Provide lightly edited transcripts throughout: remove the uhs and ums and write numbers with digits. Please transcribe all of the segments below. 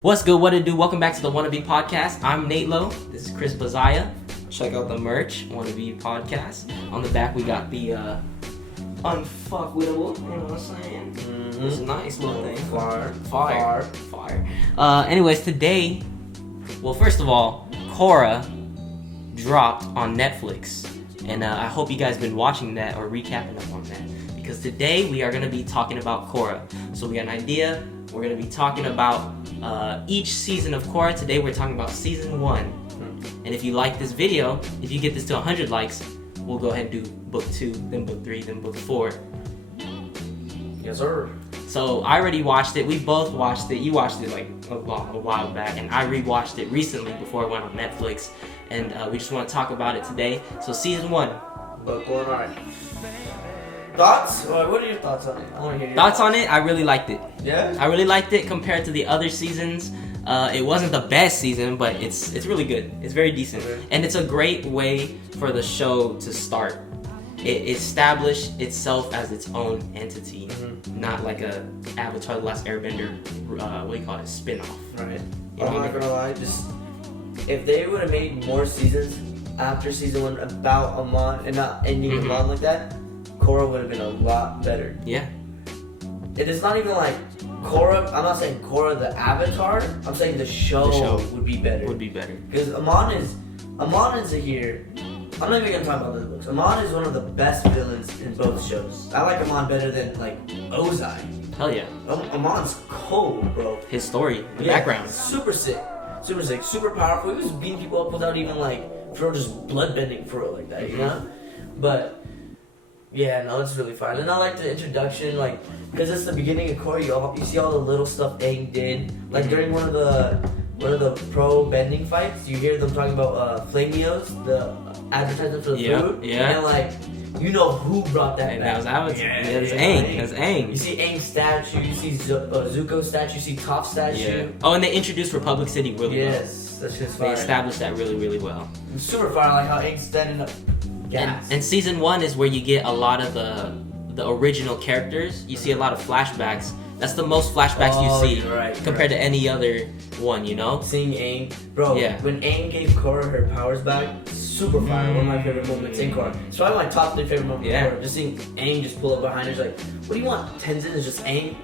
What's good? What it do? Welcome back to the Wannabe podcast. I'm Nate Lowe. This is Chris Bazaya. Check out the merch, Wannabe podcast. On the back, we got the unfuckwittable. You know what I'm saying? Mm-hmm. It's a nice little thing. Fire. Anyways, today, well, first of all, Korra dropped on Netflix, and I hope you guys been watching that or recapping up on that, because today we are going to be talking about Korra. So we got an idea. We're going to be talking about each season of Korra. Today we're talking about season 1. And if you like this video, if you get this to 100 likes, we'll go ahead and do book 2, then book 3, then book 4. Yes, sir. So I already watched it. We both watched it. You watched it like a while back, and I rewatched it recently before it went on Netflix. And we just want to talk about it today. So season 1. Book 1, alright. Thoughts? What are your thoughts on it? I want to hear your thoughts on it. I really liked it. Yeah? I really liked it compared to the other seasons. It wasn't the best season, but it's really good. It's very decent. Okay. And it's a great way for the show to start. It established itself as its own entity, not like a Avatar: The Last Airbender, spin-off. Right. You know I'm what I not mean? gonna lie, just if they would have made more seasons after season 1 about Amon and not ending Amon like that, Korra would have been a lot better. Yeah. It is not even like Korra. I'm not saying Korra the Avatar. I'm saying the show would be better. Because Amon is here. I'm not even gonna talk about those books. Amon is one of the best villains in both shows. I like Amon better than like Ozai. Hell yeah. Amon's cold, bro. His story, the background. Super sick, super powerful. He was beating people up without even like, for just bloodbending for real like that, you know? But yeah, no, it's really fun. And I like the introduction, like, because it's the beginning of Korra. You see all the little stuff Aang did. Like during one of the pro bending fights, you hear them talking about Flamios, the advertisement for the food. Yeah. And like, you know who brought that And back. that was Avatar. Yeah, it was Aang. It was Aang. You see Aang's statue, you see Zuko's statue, you see Toph's statue. Yeah. Oh, and they introduced Republic City really well. Yes, that's just They fire. established that really, really well. It's super fire, like how Aang's standing up. Gas. And season 1 is where you get a lot of the original characters. You see a lot of flashbacks. That's the most flashbacks you see compared to any other one, you know? Seeing Aang, bro, when Aang gave Korra her powers back, super fire. One of my favorite moments in Korra. It's probably my top 3 favorite moments in Korra. Just seeing Aang just pull up behind her, like, what do you want? Tenzin is just Aang?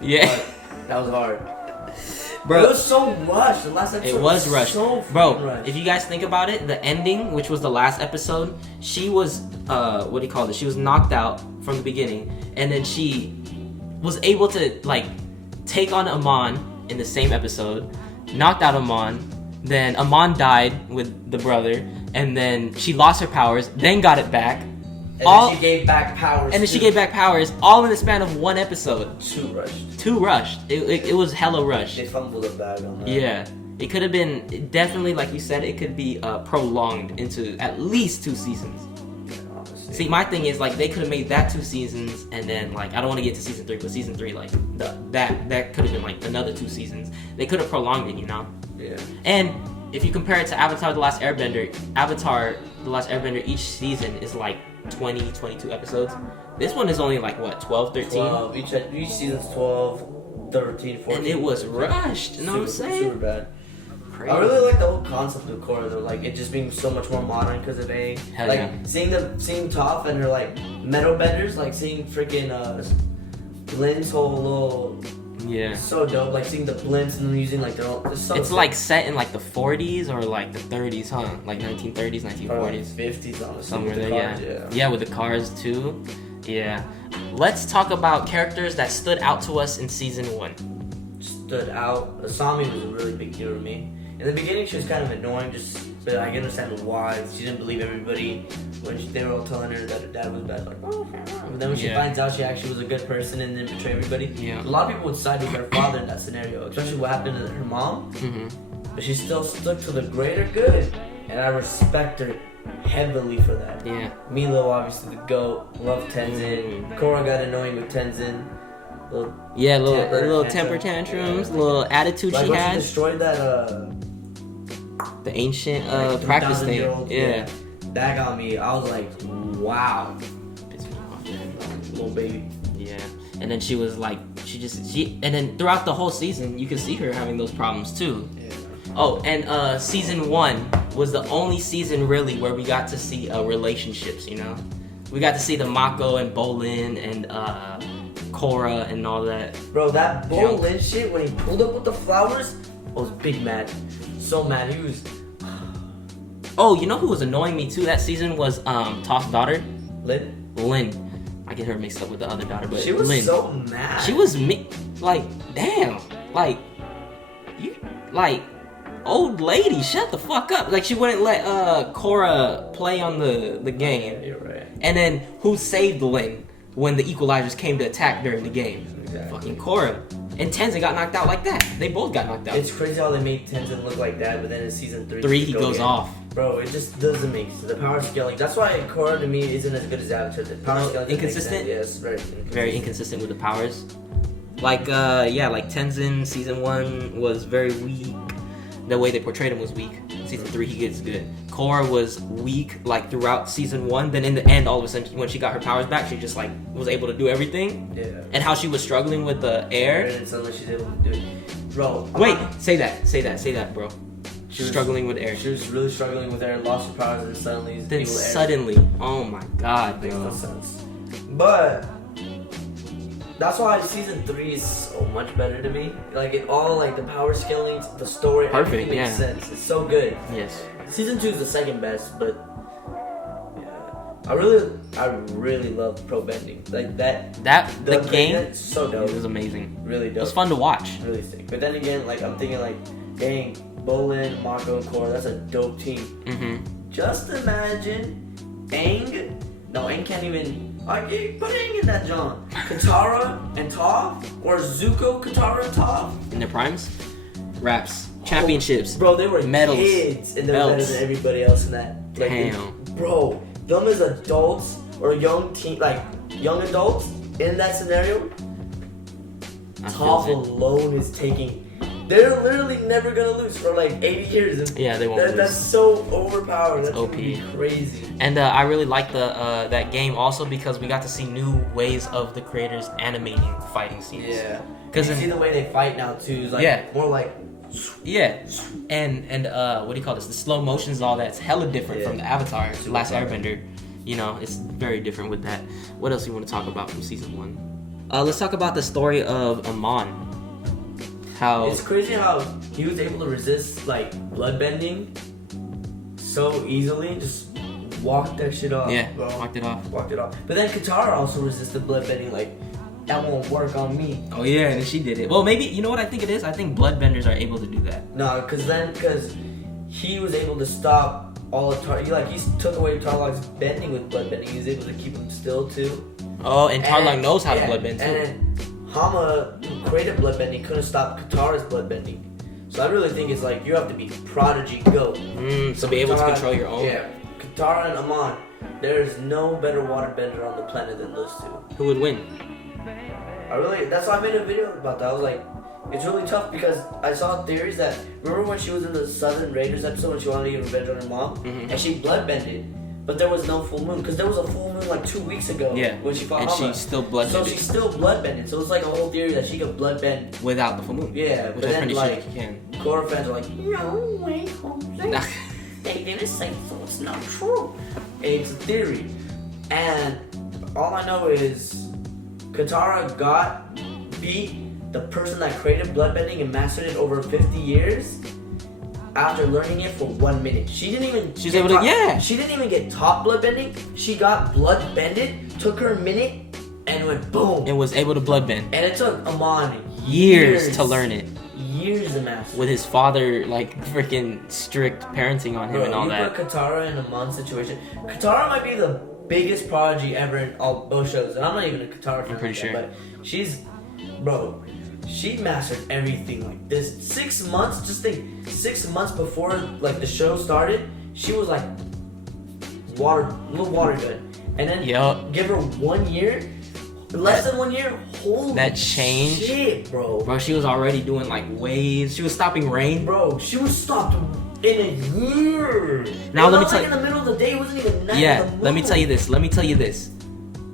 Yeah. But that was hard. Bro, it was so rushed. The last episode it was rushed. So bro, rushed. If you guys think about it, the ending, which was the last episode, she was, she was knocked out from the beginning, and then she was able to, like, take on Amon in the same episode, knocked out Amon, then Amon died with the brother, and then she lost her powers, then got it back. And then she gave back powers. And then she gave back powers, all in the span of one episode. Too rushed. It was hella rushed. They fumbled a bag on that. Yeah. It could have been, definitely, like you said, it could be prolonged into at least 2 seasons. Honestly. See, my thing is, like, they could have made that 2 seasons, and then, like, I don't want to get to season 3, but season 3, like, that could have been, like, another 2 seasons. They could have prolonged it, you know? Yeah. And if you compare it to Avatar: The Last Airbender, each season is, like, 20, 22 episodes. This one is only, like, what, 12, 13? 12. Each season's 12, 13, 14. And it was rushed, you know what I'm saying? Super bad. Crazy. I really like the whole concept of Korra though, like it just being so much more modern because of Aang. Hell like yeah. seeing Toph and her like metal benders, like seeing freaking Lynn's whole little so dope. Like seeing the blimps and them using like their own. It's sick. Like set in like the 40s or like the 30s, huh? Like 1930s, 1940s, or like 50s, honestly. Somewhere there, cars, yeah, with the cars too. Yeah. Let's talk about characters that stood out to us in season 1. Stood out. Asami was a really big deal to me. In the beginning, she was kind of annoying, but I can understand why. She didn't believe everybody when they were all telling her that her dad was bad. Like, oh, but then when she finds out she actually was a good person and didn't betray everybody, a lot of people would side with her father in that scenario, especially what happened to her mom. But she still stuck to the greater good, and I respect her heavily for that. Yeah. Milo, obviously the GOAT, loved Tenzin. Korra got annoying with Tenzin. Little temper tantrums, little attitude like she when had. She destroyed that the ancient practice thing. Yeah. That got me. I was like, wow. Pissed me off. Little baby. Yeah. And then she was like, she and then throughout the whole season, you can see her having those problems too. Yeah. Oh, and season 1 was the only season really where we got to see relationships. You know, we got to see the Mako and Bolin and Korra and all that. Bro, that Bolin shit when he pulled up with the flowers, I was big mad, so mad. He was. Oh, you know who was annoying me too that season was Toph's daughter, Lynn. I get her mixed up with the other daughter, but She was Lynn. so mad. She was like, damn, like you, like old lady, shut the fuck up. Like she wouldn't let Korra play on the game. Yeah, you're right. And then who saved Lynn when the Equalizers came to attack during the game? Exactly. Fucking Korra. And Tenzin got knocked out like that. They both got knocked out. It's crazy how they made Tenzin look like that, but then in season 3 he goes off. Bro, it just doesn't make sense. The power scaling. That's why Korra to me isn't as good as Avatar. The power scaling inconsistent. Yes, very inconsistent. Very inconsistent with the powers. Like like Tenzin season 1 was very weak. The way they portrayed him was weak. Season 3 he gets good. Korra was weak like throughout season 1. Then in the end, all of a sudden when she got her powers back, she just like was able to do everything. Yeah. And how she was struggling with the air. And then suddenly she's able to do it. Bro. Wait, say that, bro. Struggling with air. She was really struggling with air, lost her powers, and suddenly oh my god, makes bro. no sense. But that's why season 3 is so much better to me. Like it all, like the power scaling, the story, Perfect, everything makes sense. It's so good. Yes. Season 2 is the second best, but yeah, I really love pro bending. Like the game that's so dope. It was amazing. Really dope. It was fun to watch. Really sick. But then again, like I'm thinking, like, dang, Bolin, Mako, and Korra, that's a dope team. Mm-hmm. Just imagine Aang. No, Aang can't even. Put Aang in that John. Katara and Toph, or Zuko, Katara, and Toph. In their primes, raps, championships, Bro, they were medals, kids, and they're better than everybody else in that. Like, damn. Bro, them as adults or young adults in that scenario, Toph alone is taking. They're literally never gonna lose for like 80 years. Yeah, they won't lose. That's so overpowered. That's OP. gonna be crazy. And I really like that game also because we got to see new ways of the creators animating fighting scenes. Yeah, because you see the way they fight now too. Is like more like. Yeah, and what do you call this? The slow motions, all that's hella different from the Avatar, Last Airbender. You know, it's very different with that. What else you want to talk about from season 1? Let's talk about the story of Amon. How it's crazy how he was able to resist like bloodbending so easily. Just walked that shit off. Yeah, bro. walked it off. But then Katara also resisted bloodbending. Like that won't work on me. Oh yeah, and she did it. Well, maybe you know what I think it is. I think bloodbenders are able to do that. No, because he was able to stop all of he took away Tarlok's bending with bloodbending. He was able to keep him still too. Oh, and Tarlok knows how to bloodbend too. And Hama, who created bloodbending, couldn't stop Katara's bloodbending. So I really think it's like you have to be prodigy go. So be able to control your own. Yeah, Katara and Amon. There is no better waterbender on the planet than those two. Who would win? That's why I made a video about that. I was like, it's really tough because I saw theories that, remember when she was in the Southern Raiders episode when she wanted to get revenge on her mom? Mm-hmm. And she bloodbended, but there was no full moon because there was a full moon like 2 weeks ago when she fought Hama. And she still bloodbended. So she still bloodbended. So it's like a whole theory that she could bloodbend without the full moon. Yeah, which but I'm then pretty like, sure you can. Korra fans are like, no way, Jose. They didn't say so. It's not true. It's a theory. And all I know is Katara beat the person that created bloodbending and mastered it over 50 years after learning it for 1 minute. She didn't even She didn't even get taught bloodbending. She got bloodbended, took her a minute, and went boom. And was able to bloodbend. And it took Amon years to learn it. Years to master. With his father, like, freaking strict parenting on him and all that. You put Katara in Amon's situation. Katara might be the biggest prodigy ever in all both shows. And I'm not even a Katara fan. I'm pretty sure. But she mastered everything like this. 6 months, just think, 6 months before like the show started, she was like little water good. And then give her 1 year, less than 1 year, holy that change, shit, bro. Bro, she was already doing like waves. She was stopping rain. Bro, she was stopped in a year. Now let me tell you. In the middle of the day, it wasn't even night. Yeah, let me tell you this.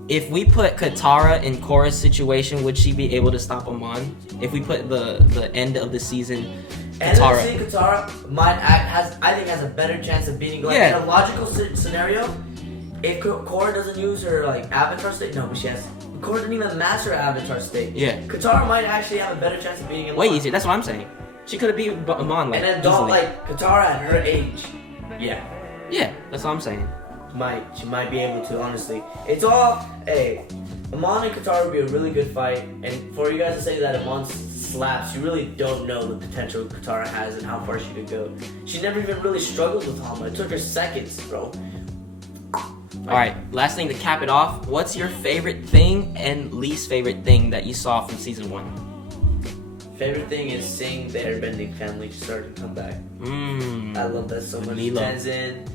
if we put Katara in Korra's situation, would she be able to stop Amon? If we put the end of the season, Katara. And Katara has a better chance of beating. Like, in a logical scenario, if Korra doesn't use her like avatar state, no, but she has. Korra didn't even master her avatar state. Yeah. Katara might actually have a better chance of beating him. Way easier. That's what I'm saying. She could have beat Amon like. And then easily. like Katara at her age. Yeah. Yeah, that's what I'm saying. She might be able to, honestly. It's all, hey, Amon and Katara would be a really good fight, and for you guys to say that Amon slaps, you really don't know the potential Katara has and how far she could go. She never even really struggled with Hama. It took her seconds, bro. Alright, last thing to cap it off, what's your favorite thing and least favorite thing that you saw from season 1? Favorite thing is seeing the Airbending family start to come back. I love that so much. Milo. Tenzin,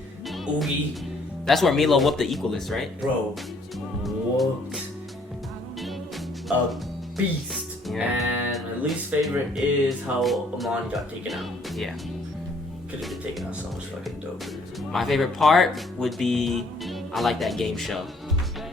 Oogie. That's where Milo whooped the Equalist, right? Bro, whooped a beast. Yeah. And my least favorite is how Amon got taken out. Yeah. Could have been taken out so much fucking dope. My favorite part would be, I like that game show.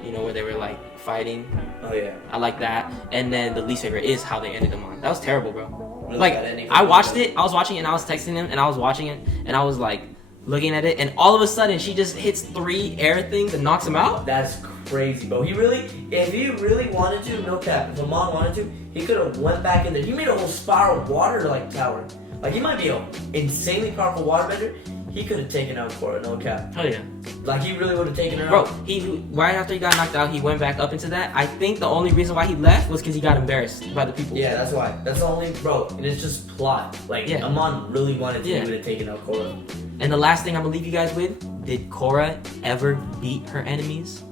You know, where they were like fighting. Oh yeah. I like that. And then the least favorite is how they ended him on. That was terrible, bro. Really Like, bad ending. I watched it, I was watching it and I was texting him and I was watching it and I was like looking at it and all of a sudden she just hits 3 air things and knocks him out. That's crazy, bro. If he really wanted to, no cap, if Amon wanted to, he could have went back in there. He made a whole spiral water like tower. Like, he might be an insanely powerful waterbender. He could have taken out Korra, no cap. Hell yeah. Like, he really would have taken her Bro, out. he right after he got knocked out, he went back up into that. I think the only reason why he left was because he got embarrassed by the people. Yeah, that's why. That's the only, bro. And it's just plot. Like, Yeah. Amon really wanted to, he would have taken out Korra. And the last thing I'm gonna leave you guys with, did Korra ever beat her enemies?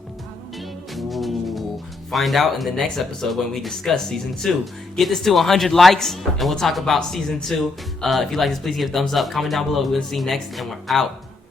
Ooh. Find out in the next episode when we discuss season 2. Get this to 100 likes and we'll talk about season 2. If you like this, please give a thumbs up. Comment down below. We'll see you next and we're out.